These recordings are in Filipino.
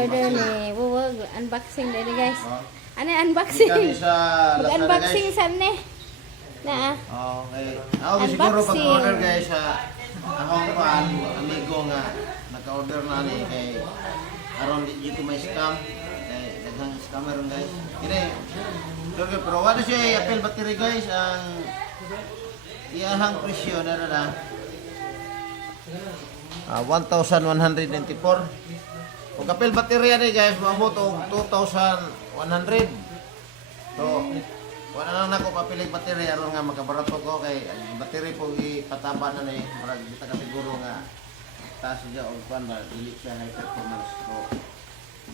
order ni Wuwag. Unboxing dali guys. Ano unboxing? Mag-unboxing san ni? Na Okay. Ako siguro pag-order guys sa akong amigo nga naka-order na ni kay aron dito may scam. Kay daghang scammer ron guys. Kini pero wala siya apple battery guys ang iyahang presyo na 1,194. Kung kapil baterya ni guys, maabot og 2,100. So, wala lang nako papilig baterya aron nga makabarato ko kay ang battery po ipataba na ni para kita ka siguro nga taas siya og kuan ba dili siya high performance. So,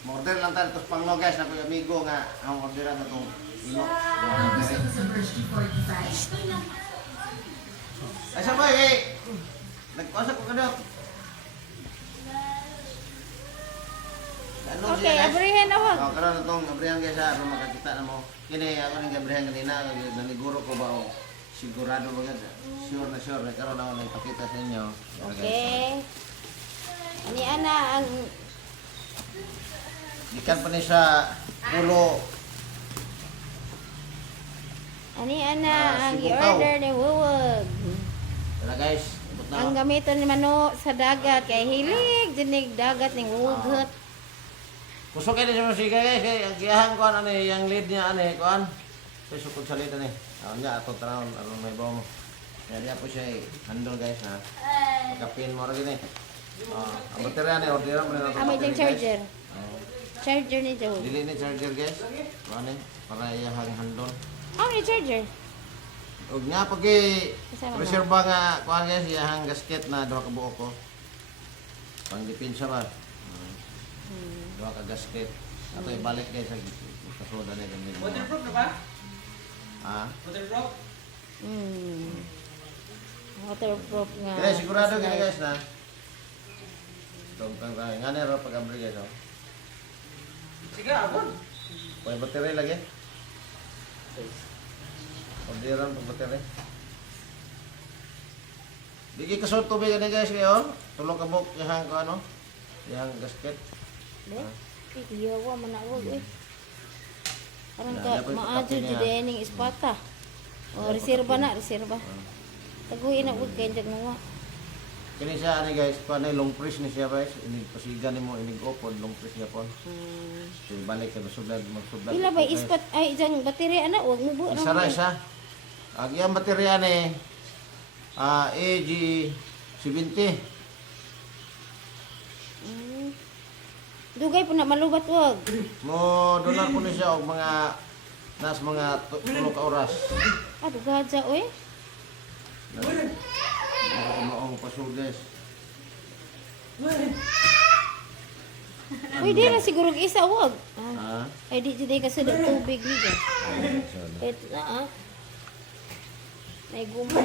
order lang tayo tos pangno guys na ko amigo nga ang orderan na tong Inox. Ay sabay nagpasa ko kadot. okay, abrihan na wag. Karon itong abrihan guys ha, aron makakita na mo. Kini ako ning abrihan kanina, naniguro ko ba o sigurado ba gid? Sure na sure, karon ako nang ipakita sa inyo. Okay. Ani ana ang Gikan pa ni sa pulo. ani ana ang i-order ni Wuwag. Tara guys, ibot na. Ang gamiton ni Mano sa dagat kay hilig dinig dagat ning Wuwag. Kusog kayo sa musika guys, kay ang giyahan ko ano yung lead niya ano kuan. Sa sukod salita ni. Ano niya ato tanawon aron may bawo mo. Kaya diya po siya handle guys ha. Magka-pin mo ra gini. Ang baterya ni order mo na. May ding charger. Charger ni Joe. Dili ni charger guys. Ano para iyahang handle. May charger. Og nga pag reserva nga kuan guys iyahang gasket na duha ka buok ko. Pang depensa ba. Duha ka gasket. Ato ibalik guys sa kasoda na gamit. Waterproof na ba? Waterproof? Waterproof nga. Kaya sigurado gini guys na. Tungtang tayo. Nga nero pag-abri guys. Sige, abon. May battery lagi. Orderan pag battery. Bigi kasod tubig gani guys kayo. Tulong ka buk yang ko ano. Yang gasket. Iyawa man na wag eh. Parang Nah, ka maadyo di ning ispata. O reserba na, reserba. Taguin na wag kay jag nawa. Kini siya ani guys, paano long press ni siya guys. Inig pasigan nimo inig opod long press niya pon. So balik ka sublad magsublat. Pila ba ispat ay jang baterya ana wag mo bu. Isa ra isa. Ang iyang baterya ni AG 70. Dugay po na malubat wag. Mo donar po ni siya og mga nas mga 3 ka oras. Dugadja oy. Maong pasudes. Uy, di na siguro isa wag. Ha? Ay di jud kasi sa tubig ni dyan. Et na May guma.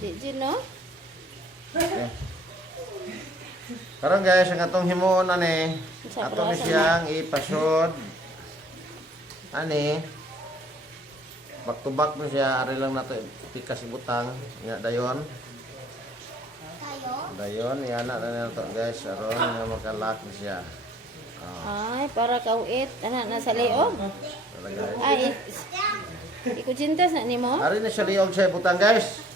Di jud no? Okay. Karon guys, ang atong himuon ani, ato ni siyang ipasod. Ani back to back na siya, ari lang nato pikas ibutang nga dayon. Dayon, yan na nato guys, aron nga makalock na siya. Ay, para kauit. Ana na sa liog. Ay, ikutsintas na nimo? Ari na siya liog siya ibutang guys.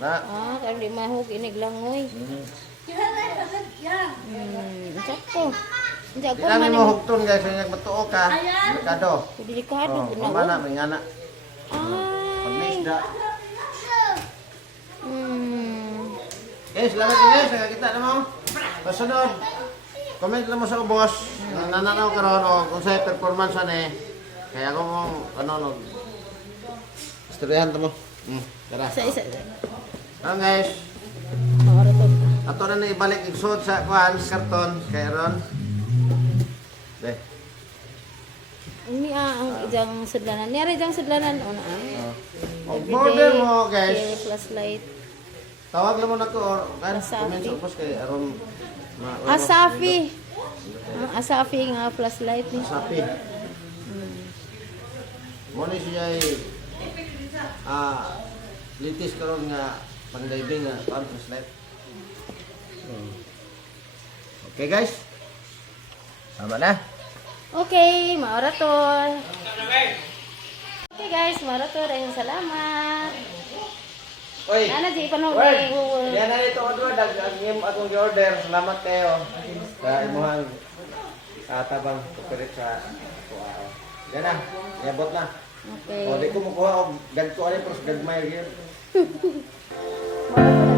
Na. Kaya di mahug iniglangoy. Sakto. Di namin mo hugton guys, yung matuo ka, delikado. Delikado po na. Mamana, may ngana. Pag may isda. Guys, salamat din guys, nakakita na mo. Pasunod, comment lang mo sa ubos. Nananaw ka ron o kung sa'yo performance ani. Kaya kung ano, istoryahan mo. Tara. Isa. Ano guys, ato na ibalik igsod sa kuhan, karton, kaya ron. Deh. Ini ang ijang sudlanan. Niyari ijang sudlanan. O na Order mo guys. Flashlight. Tawag lang mo na ko. Kan, Asafi. comment sa ubos kay aron. Asafi. Asafi nga flashlight ni. Asafi. Mo ni siya litis karon nga pang-diving nga flashlight. Okay guys? Tama na. Okay, maura to. Okay guys, maura to. Dahil salamat. Oy! Ano di panog Word! ni Yan na ito ako dagagim akong order. Salamat kayo sa imuhang tabang kupirit sa araw. Yan na, yabot na. Okay. O, di ko makuha og ganto ani pero gagmay gyud. Maura to